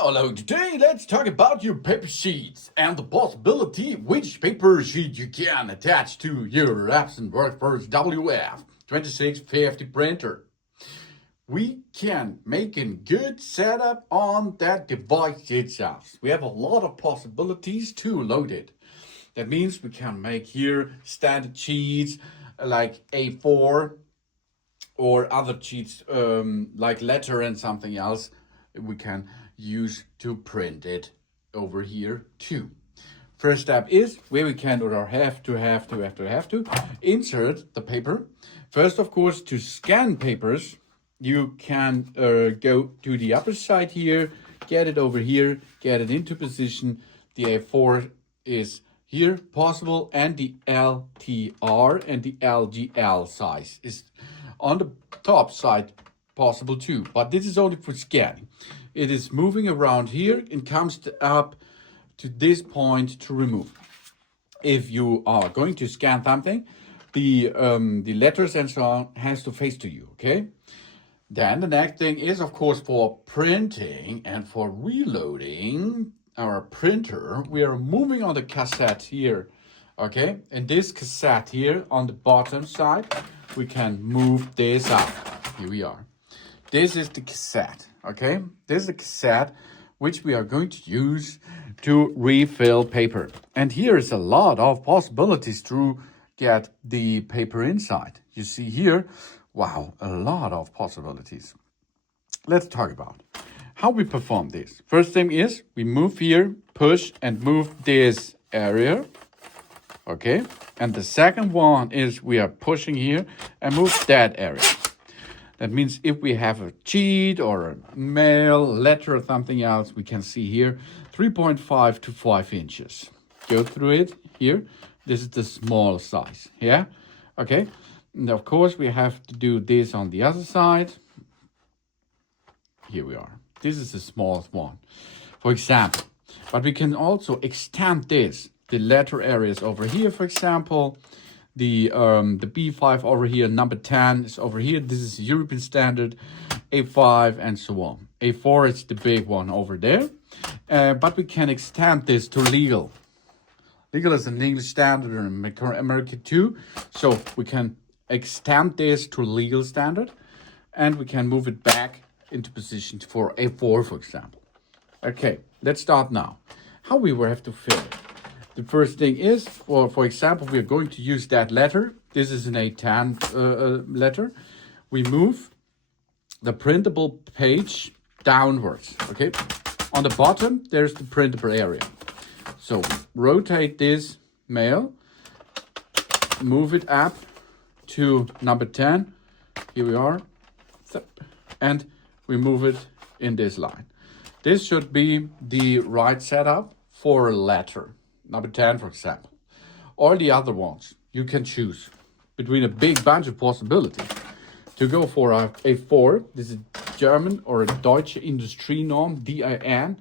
Hello, today let's talk about your paper sheets and the possibility which paper sheet you can attach to your Epson WorkForce WF-2650 printer. We can make a good setup on that device itself. We have a lot of possibilities to load it. That means we can make here standard sheets like A4 or other sheets like letter and something else we can use to print it over here too. First step is where we can or have to insert the paper. First, of course, to scan papers, you can go to the upper side here, get it over here, get it into position. The A4 is here possible, and the LTR and the LGL size is on the top side possible too, but this is only for scanning. It is moving around here and comes up to this point to remove. If you are going to scan something, the letters and so on has to face to you, okay? Then the next thing is, of course, for printing and for reloading our printer, we are moving on the cassette here, okay? And this cassette here on the bottom side, we can move this up. Here we are. This is the cassette, okay? This is the cassette which we are going to use to refill paper. And here is a lot of possibilities to get the paper inside. You see here, wow, a lot of possibilities. Let's talk about how we perform this. First thing is we move here, push and move this area, okay? And the second one is we are pushing here and move that area. That means if we have a sheet or a mail, letter or something else, we can see here 3.5 to 5 inches. Go through it here. This is the small size, yeah? Okay, and of course we have to do this on the other side. Here we are. This is the smallest one, for example. But we can also extend this. The letter areas over here, for example. The B5 over here, number 10 is over here. This is European standard, A5 and so on. A4 is the big one over there. But we can extend this to legal. Legal is an English standard in America too. So we can extend this to legal standard. And we can move it back into position for A4, for example. Okay, let's start now. How we will have to fill it. The first thing is, for example, we're going to use that letter. This is an A10 letter. We move the printable page downwards, okay? On the bottom, there's the printable area. So rotate this mail, move it up to number 10. Here we are. And we move it in this line. This should be the right setup for a letter. Number 10, for example, or the other ones. You can choose between a big bunch of possibilities. To go for a A4, this is German or a Deutsche Industrienorm, DIN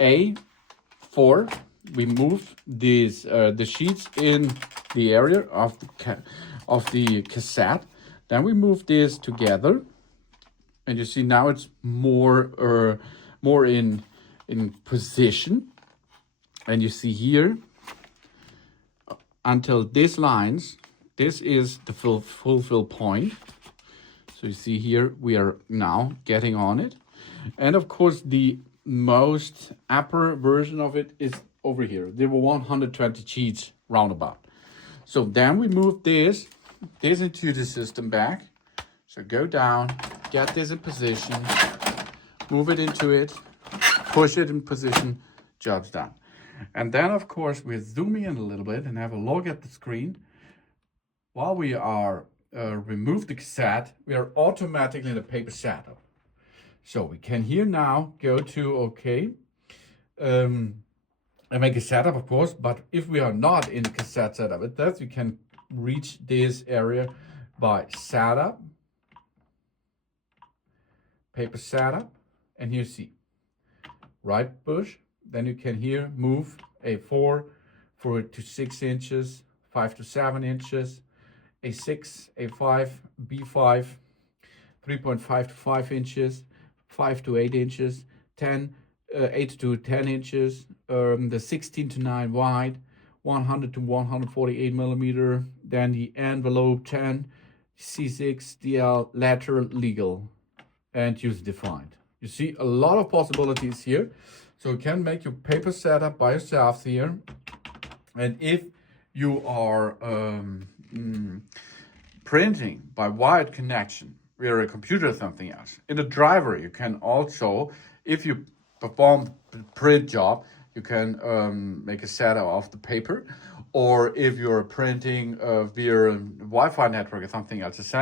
A4. We move these the sheets in the area of the cassette. Then we move this together, and you see now it's more in position. And you see here, until this lines, this is the fulfill point. So you see here, we are now getting on it. And of course, the most upper version of it is over here. There were 120 sheets roundabout. So then we move this into the system back. So go down, get this in position, move it into it, push it in position, job's done. And then, of course, we're zooming in a little bit and have a look at the screen. While we are remove the cassette, we are automatically in the paper setup. So we can here now go to OK and make a setup, of course. But if we are not in the cassette setup, at that we can reach this area by setup, paper setup, and here you see right push. Then you can here move A4 to 6 inches, 5 to 7 inches, A6, A5, B5, 3.5 to 5 inches, 5 to 8 inches, 10 8 to 10 inches, the 16 to 9 wide, 100 to 148 millimeter, then the envelope 10, C6, DL, lateral, legal, and use defined. You see a lot of possibilities here. So you can make your paper setup by yourself here. And if you are printing by wired connection via a computer or something else, in the driver you can also, if you perform the print job, you can make a setup of the paper. Or if you're printing via a Wi-Fi network or something else, it's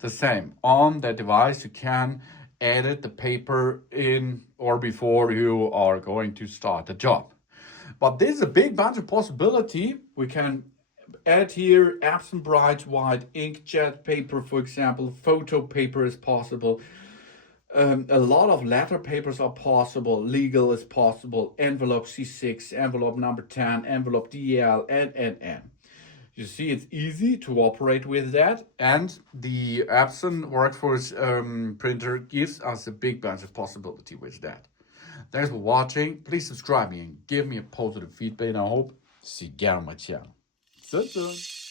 the same. On that device, you can edit the paper in or before you are going to start the job. But there's a big bunch of possibility. We can add here Epson bright white inkjet paper, for example. Photo paper is possible. A lot of letter papers are possible. Legal is possible. Envelope C6, envelope number 10, envelope DL, and. You see, it's easy to operate with that. And the Epson WorkForce printer gives us a big bunch of possibility with that. Thanks for watching. Please subscribe me and give me a positive feedback. And I hope to see you again on my channel. So soon.